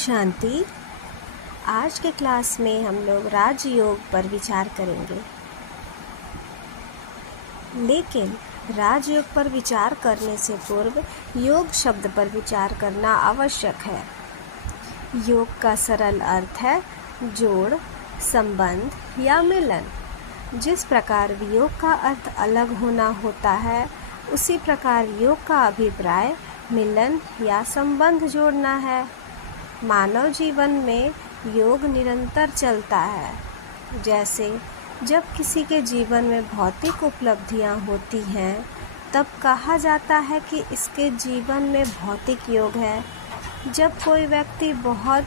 शांति। आज के क्लास में हम लोग राजयोग पर विचार करेंगे, लेकिन राजयोग पर विचार करने से पूर्व योग शब्द पर विचार करना आवश्यक है। योग का सरल अर्थ है जोड़, संबंध या मिलन। जिस प्रकार वियोग का अर्थ अलग होना होता है, उसी प्रकार योग का अभिप्राय मिलन या संबंध जोड़ना है। मानव जीवन में योग निरंतर चलता है। जैसे जब किसी के जीवन में भौतिक उपलब्धियां होती हैं, तब कहा जाता है कि इसके जीवन में भौतिक योग है। जब कोई व्यक्ति बहुत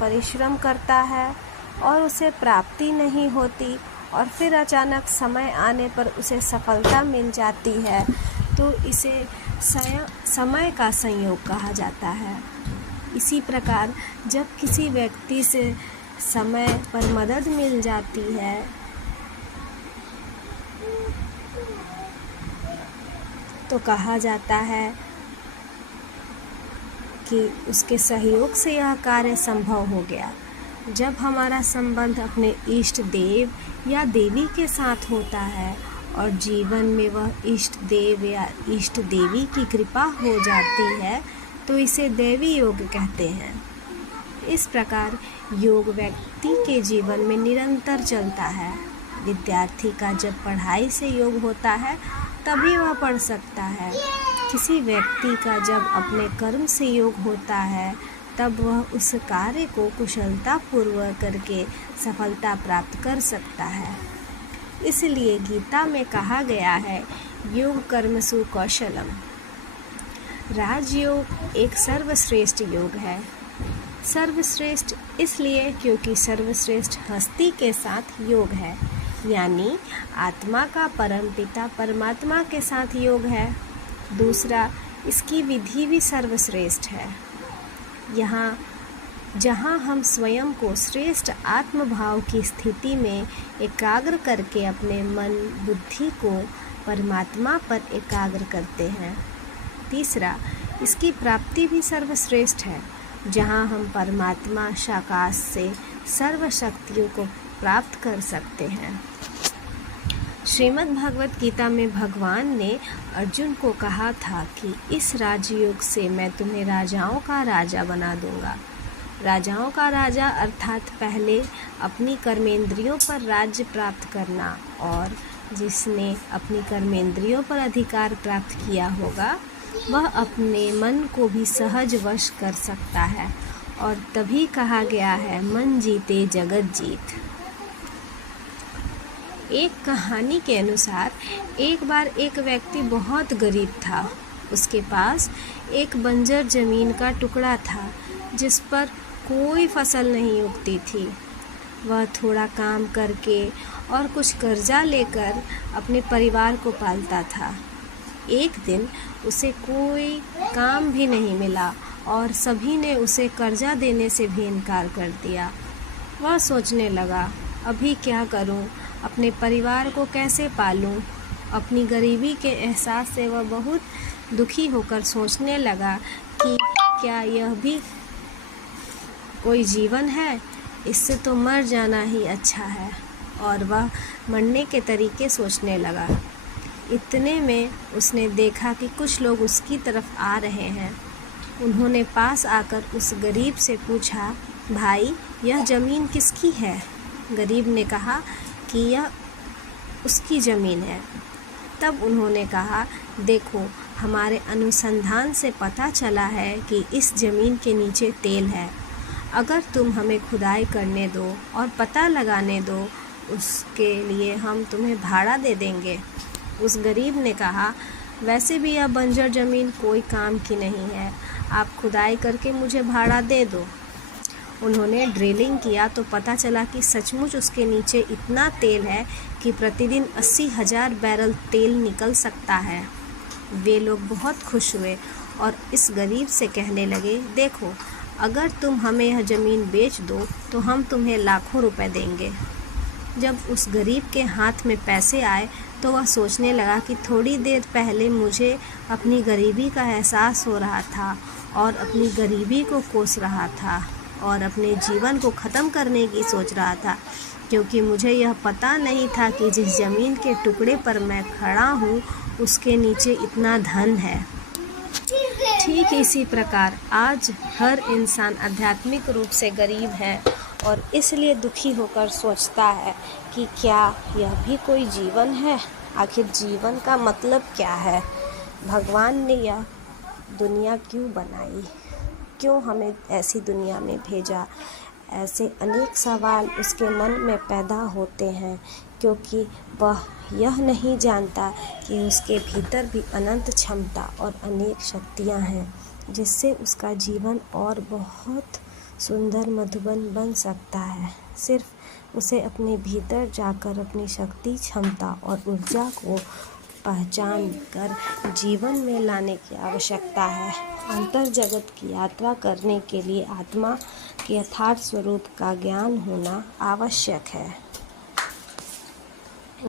परिश्रम करता है और उसे प्राप्ति नहीं होती और फिर अचानक समय आने पर उसे सफलता मिल जाती है, तो इसे समय का संयोग कहा जाता है। इसी प्रकार जब किसी व्यक्ति से समय पर मदद मिल जाती है, तो कहा जाता है कि उसके सहयोग से यह कार्य संभव हो गया। जब हमारा संबंध अपने इष्ट देव या देवी के साथ होता है और जीवन में वह इष्ट देव या इष्ट देवी की कृपा हो जाती है, तो इसे दैवी योग कहते हैं। इस प्रकार योग व्यक्ति के जीवन में निरंतर चलता है। विद्यार्थी का जब पढ़ाई से योग होता है, तभी वह पढ़ सकता है। किसी व्यक्ति का जब अपने कर्म से योग होता है, तब वह उस कार्य को कुशलतापूर्वक करके सफलता प्राप्त कर सकता है। इसलिए गीता में कहा गया है, योग कर्मसु कौशलम। राजयोग एक सर्वश्रेष्ठ योग है। सर्वश्रेष्ठ इसलिए क्योंकि सर्वश्रेष्ठ हस्ती के साथ योग है, यानी आत्मा का परमपिता परमात्मा के साथ योग है। दूसरा, इसकी विधि भी सर्वश्रेष्ठ है। जहाँ हम स्वयं को श्रेष्ठ आत्मभाव की स्थिति में एकाग्र करके अपने मन बुद्धि को परमात्मा पर एकाग्र करते हैं। तीसरा, इसकी प्राप्ति भी सर्वश्रेष्ठ है, जहाँ हम परमात्मा शाकाश से सर्व शक्तियों को प्राप्त कर सकते हैं। श्रीमद् भगवत गीता में भगवान ने अर्जुन को कहा था कि इस राजयोग से मैं तुम्हें राजाओं का राजा बना दूंगा। राजाओं का राजा अर्थात पहले अपनी कर्मेंद्रियों पर राज्य प्राप्त करना, और जिसने अपनी कर्मेंद्रियों पर अधिकार प्राप्त किया होगा, वह अपने मन को भी सहज वश कर सकता है। और तभी कहा गया है, मन जीते जगत जीत। एक कहानी के अनुसार एक बार एक व्यक्ति बहुत गरीब था। उसके पास एक बंजर जमीन का टुकड़ा था, जिस पर कोई फसल नहीं उगती थी। वह थोड़ा काम करके और कुछ कर्जा लेकर अपने परिवार को पालता था। एक दिन उसे कोई काम भी नहीं मिला और सभी ने उसे कर्जा देने से भी इनकार कर दिया। वह सोचने लगा, अभी क्या करूं? अपने परिवार को कैसे पालूं? अपनी गरीबी के एहसास से वह बहुत दुखी होकर सोचने लगा कि क्या यह भी कोई जीवन है? इससे तो मर जाना ही अच्छा है। और वह मरने के तरीके सोचने लगा। इतने में उसने देखा कि कुछ लोग उसकी तरफ आ रहे हैं। उन्होंने पास आकर उस गरीब से पूछा, भाई, यह ज़मीन किसकी है? गरीब ने कहा कि यह उसकी ज़मीन है। तब उन्होंने कहा, देखो, हमारे अनुसंधान से पता चला है कि इस ज़मीन के नीचे तेल है। अगर तुम हमें खुदाई करने दो और पता लगाने दो, उसके लिए हम तुम्हें भाड़ा दे देंगे। उस गरीब ने कहा, वैसे भी यह बंजर ज़मीन कोई काम की नहीं है, आप खुदाई करके मुझे भाड़ा दे दो। उन्होंने ड्रिलिंग किया तो पता चला कि सचमुच उसके नीचे इतना तेल है कि प्रतिदिन 80,000 बैरल तेल निकल सकता है। वे लोग बहुत खुश हुए और इस गरीब से कहने लगे, देखो, अगर तुम हमें यह ज़मीन बेच दो तो हम तुम्हें लाखों रुपए देंगे। जब उस गरीब के हाथ में पैसे आए, तो वह सोचने लगा कि थोड़ी देर पहले मुझे अपनी गरीबी का एहसास हो रहा था और अपनी गरीबी को कोस रहा था, और अपने जीवन को ख़त्म करने की सोच रहा था, क्योंकि मुझे यह पता नहीं था कि जिस ज़मीन के टुकड़े पर मैं खड़ा हूँ उसके नीचे इतना धन है। ठीक इसी प्रकार आज हर इंसान आध्यात्मिक रूप से गरीब है और इसलिए दुखी होकर सोचता है कि क्या यह भी कोई जीवन है? आखिर जीवन का मतलब क्या है? भगवान ने यह दुनिया क्यों बनाई? क्यों हमें ऐसी दुनिया में भेजा? ऐसे अनेक सवाल उसके मन में पैदा होते हैं, क्योंकि वह यह नहीं जानता कि उसके भीतर भी अनंत क्षमता और अनेक शक्तियाँ हैं, जिससे उसका जीवन और बहुत सुंदर मधुबन बन सकता है। सिर्फ उसे अपने भीतर जाकर अपनी शक्ति, क्षमता और ऊर्जा को पहचान कर जीवन में लाने की आवश्यकता है। अंतर जगत की यात्रा करने के लिए आत्मा के यथार्थ स्वरूप का ज्ञान होना आवश्यक है।